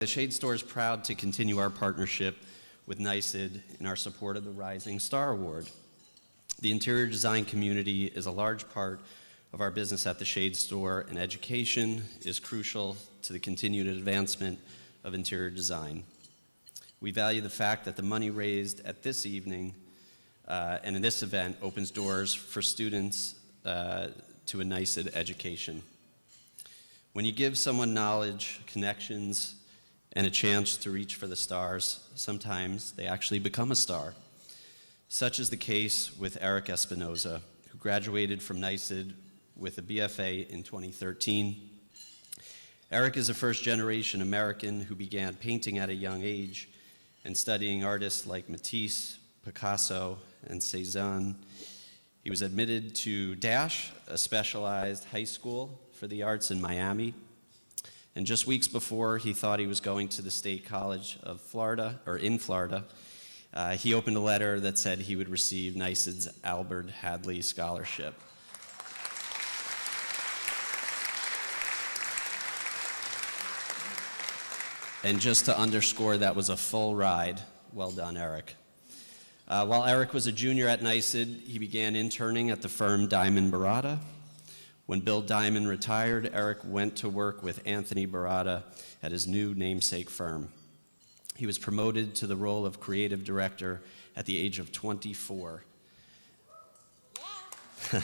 The Shade Store is proud to continue our partnership with NYSID in our support of the Rising Star Award. The interior design community is a large part of our business at the Shade Store, and education is crucial to the continued advancement of interior design. We value the fact that the money raised at this evening and in this event opens doors for students to a NYSID education. When you give someone knowledge, connections, and a chance to reach for the stars, sometimes they actually become a star. Such is the case with Erick Espinoza, who graduated from NYSID with a BFA in 2013. Erick is a first-generation American who began painting at a young age and studying artists like Matisse, Picasso, and Cézanne. He was admitted to Dash, a specialized high school for the arts in Miami. And just weeks before he thought he was going to the State College of Florida, or in Florida, he opened a letter that said he would receive NYSID's Albert Hadley Scholarship. And just to underscore, that was a full ride. Well done, Erick. While Erick was a junior at NYSID, he began interning at the firm Diamond Barada. When Bill Diamond retired, Erick went to work with Anthony Barada at his new namesake firm. He was promoted to the role of creative director at the age of 24. Yeah.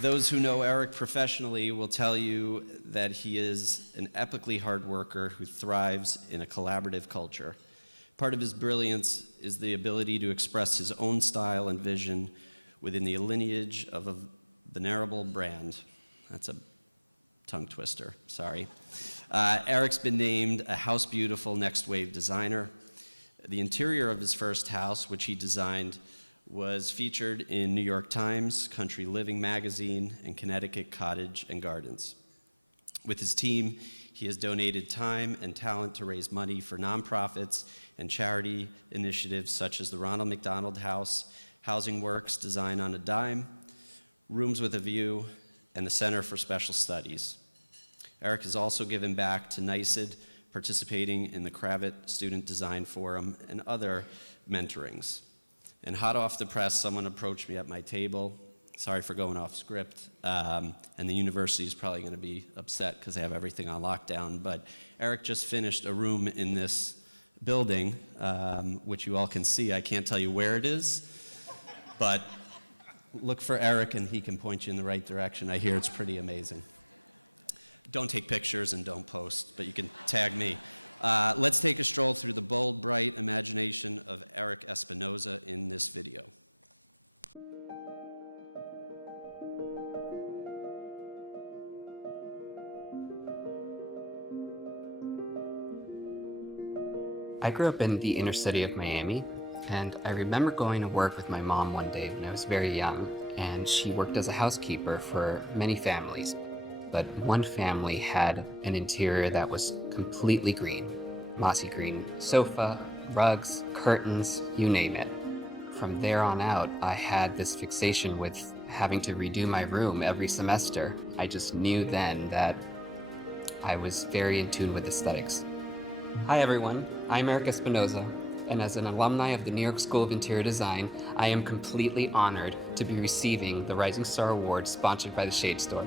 Those who know Erick professionally will tell you that he is an epically hard worker who thrives in a collaborative culture. Part of his brilliance is the ability to express his own style and vision within the lineage of a venerable brand. That's a tongue twister, sorry. Erick's been named a House Beautiful Next Wave designer. The interior of his first house, which he designed, was featured in New York Times, Country Living magazine, and Connecticut Cottage and Gardens. With his team, he has donated time and talent to raise money for nonprofits and charity initiatives such as the Ronald McDonald House, Housing Works, Design on a Dime, Rooms with a View, and the Center for Special Studies. Erick has also given back to NYSID, participating in the Kravet Student Design Forum and other mentorings. And hot off the press, someone approached me at my table. Sorry for going off script. And the university is probably going to be upset because they have everything on lockdown. But Erick just finished a room in this building, which you all can see. I can't tell you where it is, but look for Erick and he can point you in the right direction. I hear it's pretty amazing. Don't take pictures and don't post, but you can tag me. Let's take a stroll through the bold, bright imagination of Erick Espinoza in this video. I grew up in the inner city of Miami, and I remember going to work with my mom one day when I was very young, and she worked as a housekeeper for many families. But one family had an interior that was completely green, mossy green sofa, rugs, curtains, you name it. From there on out, I had this fixation with having to redo my room every semester. I just knew then that I was very in tune with aesthetics. Hi everyone, I'm Erick Espinoza, and as an alumni of the New York School of Interior Design, I am completely honored to be receiving the Rising Star Award sponsored by the Shade Store.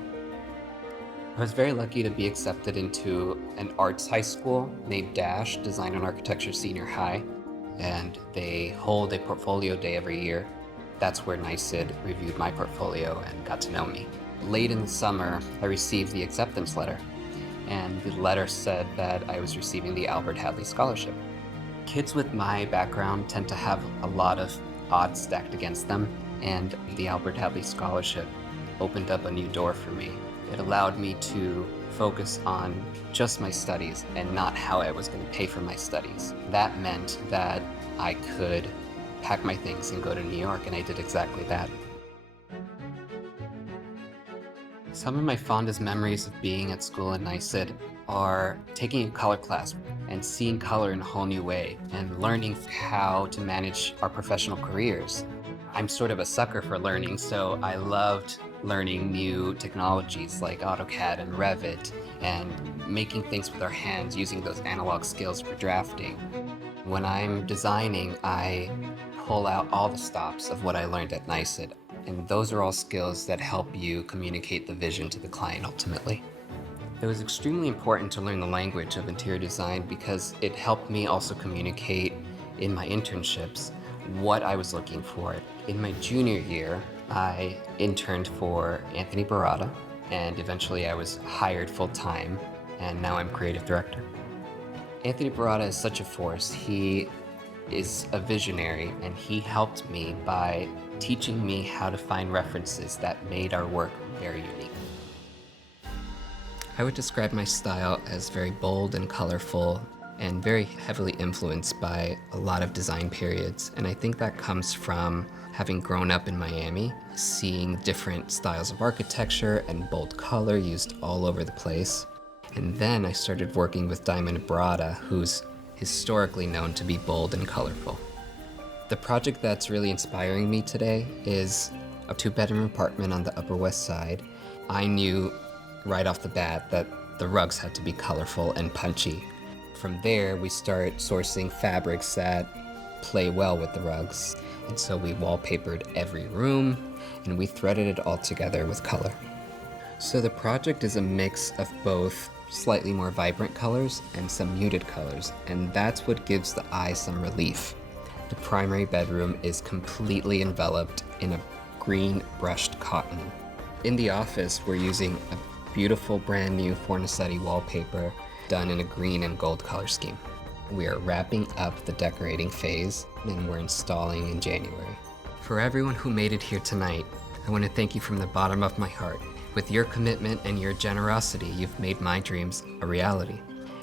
I was very lucky to be accepted into an arts high school named Dash, Design and Architecture Senior High, and they hold a portfolio day every year. That's where NYSID reviewed my portfolio and got to know me. Late in the summer, I received the acceptance letter, and the letter said that I was receiving the Albert Hadley Scholarship. Kids with my background tend to have a lot of odds stacked against them, and the Albert Hadley Scholarship opened up a new door for me. It allowed me to focus on just my studies and not how I was going to pay for my studies. That meant that I could pack my things and go to New York, and I did exactly that. Some of my fondest memories of being at school at NYSID are taking a color class and seeing color in a whole new way and learning how to manage our professional careers. I'm sort of a sucker for learning, so I loved learning new technologies like AutoCAD and Revit, and making things with our hands using those analog skills for drafting. When I'm designing, I pull out all the stops of what I learned at NYSID, and those are all skills that help you communicate the vision to the client ultimately. It was extremely important to learn the language of interior design because it helped me also communicate in my internships what I was looking for. In my junior year, I interned for Anthony Barada, and eventually I was hired full-time, and now I'm creative director. Anthony Barada is such a force. He is a visionary, and he helped me by teaching me how to find references that made our work very unique. I would describe my style as very bold and colorful and very heavily influenced by a lot of design periods. And I think that comes from having grown up in Miami, seeing different styles of architecture and bold color used all over the place. And then I started working with Diamond Barada, who's historically known to be bold and colorful. The project that's really inspiring me today is a 2-bedroom apartment on the Upper West Side. I knew right off the bat that the rugs had to be colorful and punchy. From there, we start sourcing fabrics that play well with the rugs. And so we wallpapered every room, and we threaded it all together with color. So the project is a mix of both slightly more vibrant colors and some muted colors, and that's what gives the eye some relief. The primary bedroom is completely enveloped in a green brushed cotton. In the office, we're using a beautiful brand new Fornasetti wallpaper done in a green and gold color scheme. We are wrapping up the decorating phase, and we're installing in January. For everyone who made it here tonight, I want to thank you from the bottom of my heart. With your commitment and your generosity, you've made my dreams a reality.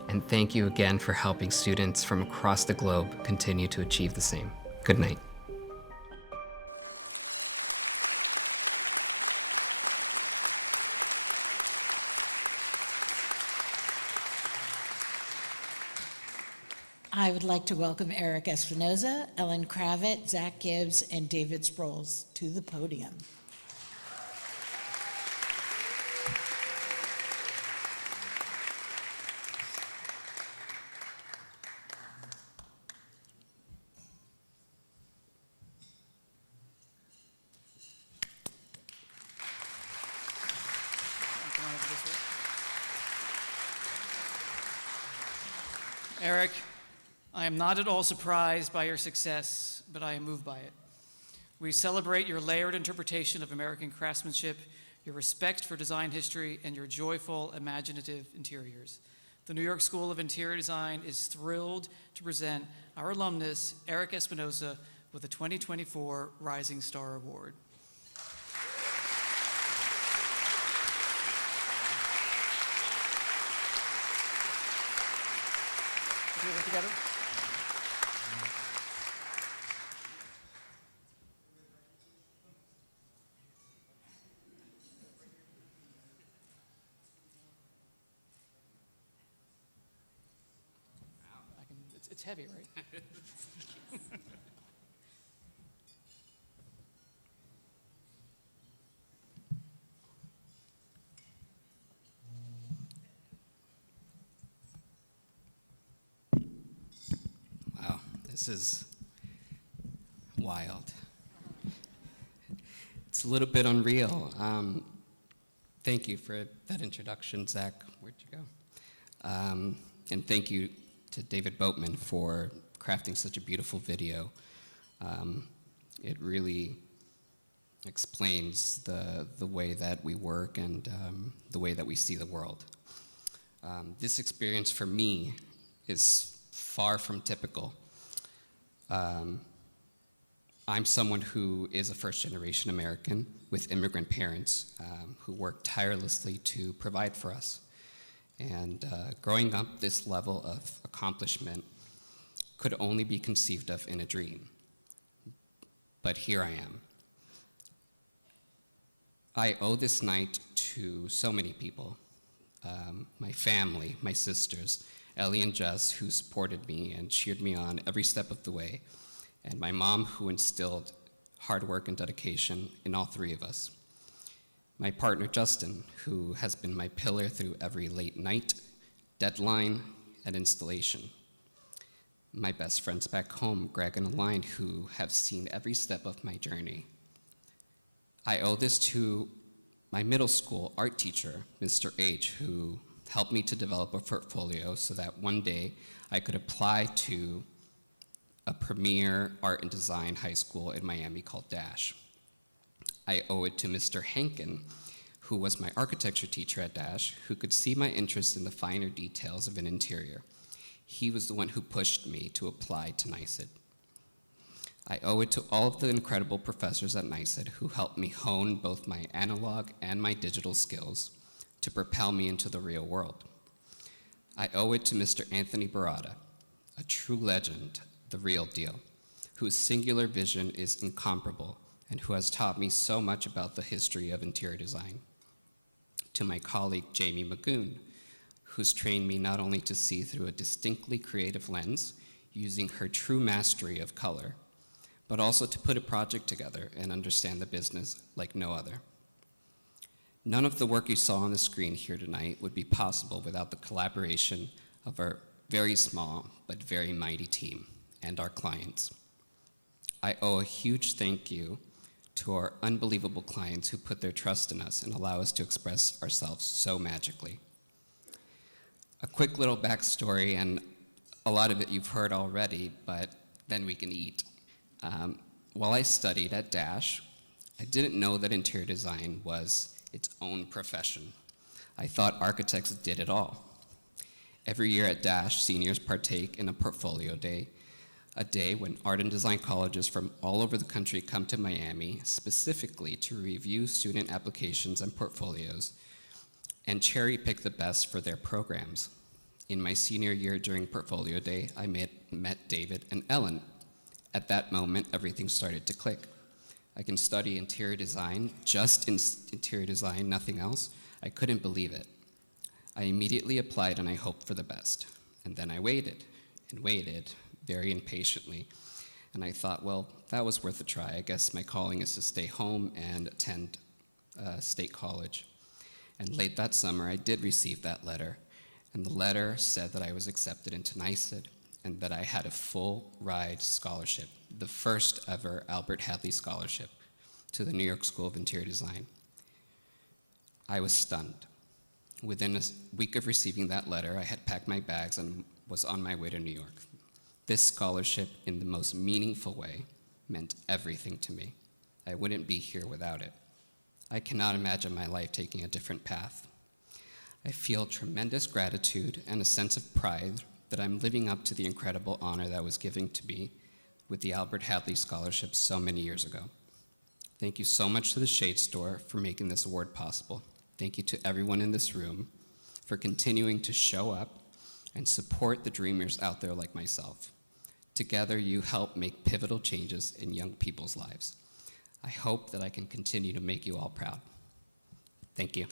And thank you again for helping students from across the globe continue to achieve the same. Good night. I would like to welcome Erick Espinoza, Ellen Kravitz, Zach Gibbs, and David Sproles to the podium. Erick, I am not at all surprised by your success, but I am moved by it. We celebrate your layered interpretation of American craftsmanship, your respect for design history, and your joyful, imaginative interiors. The New York School of Interior Design is thrilled to present our alumnus, Erick Espinoza, with the 2024 Rising Star Award. Can we work together? It's heavy, right? Wow, this is wild. It's a little bit unreal. Thank you for that introduction, Zach. Where'd you go? And thank you to David Boatman for crafting such a beautiful video. It really explains the way that we work and the way that we see the world. This experience for me is far from typical. I'm someone who is a first-generation American with immigrant parents who worked tirelessly to provide for us. And growing up, this level of accomplishment could only be conceived of in a dream. But here I am. I owe this night to so many people. My family, my sisters, Ellie and Jess, who supported me and cheered me on every step of the way, and my mom, who instilled hard work and dedication in all three of us. My partner Justin, who has been my pillar through every late night, deadline, and installation. My best friends back home, Greg and Aline, who have seen every step of my journey. I owe this to my middle school art teacher, Mr. H., who helped me to develop a portfolio so that one day I could apply to a premier art and design high school in Miami called Dash. I owe it to Mr. Hankin, who was my architecture teacher at Dash, who could see my interest in the finer details of an interior. He was the one who pushed me to apply to NYSID. I owe it to all of the incredible professors at NYSID who helped me hone both my analog and my digital skills to propel me into the real world. I owe it to Mr. Anthony Barada, a true legend, the real deal, whose singular vision is incomparable and who has taught me so much about the history of interior design. To my colleague, Jamie Magoon, who's trained me not only to see through a distinctly creative lens, using her true mastery of color, but also to put a project together and understand the business like no other. None of the work you saw on the screen here tonight would be possible without the collaboration of our very small but very mighty team and our clients. I owe a huge thank you to our unbelievable clients who put their trust in us and allow us to express ourselves so magically. A quick little backstory, and a lot of it you've heard already, but then we can eat. While I studied at Dash, I didn't know that interior design was its own profession. I thought architects did it all. Every year at Dash, seniors partake in a portfolio day, a day when art and design colleges from all over the country come to Miami specifically to review student applications and portfolios and cherry pick the best for their programs. In my senior year during portfolio day, I met David and Ellen. At that moment, everything started to click. I can study interior design, just interior design, nothing else. I couldn't believe it. I immediately applied and I hoped for the best. And then I waited and waited very impatiently. And I thought, well, that was worth a try. I guess my calling is to stay home and attend state college. And late that summer, I did receive that letter. And the letter said that I was accepted into NYSID and that I had a full ride scholarship, the first ever Albert Hadley Scholarship to the New York School of Interior Design. I was stunned. Within a week of receiving that letter, I had packed my bags and was on my way to New York. This scholarship, in the most meaningful way, meant everything to me. I wouldn't be here without it. I cannot imagine my life taking a different path. I feel tremendous gratitude and a sense of pride that I'm living up to the incredible honor that was given to me with the Albert Hadley Scholarship so many years ago. Thank you so much to the Shade Store for making this award possible. Thank you to everyone in this room for continuing to show up and support the dreamers out there like myself. Together, you help make pivotal changes in young people's lives. I hope that I can continue to make you all proud. Thank you.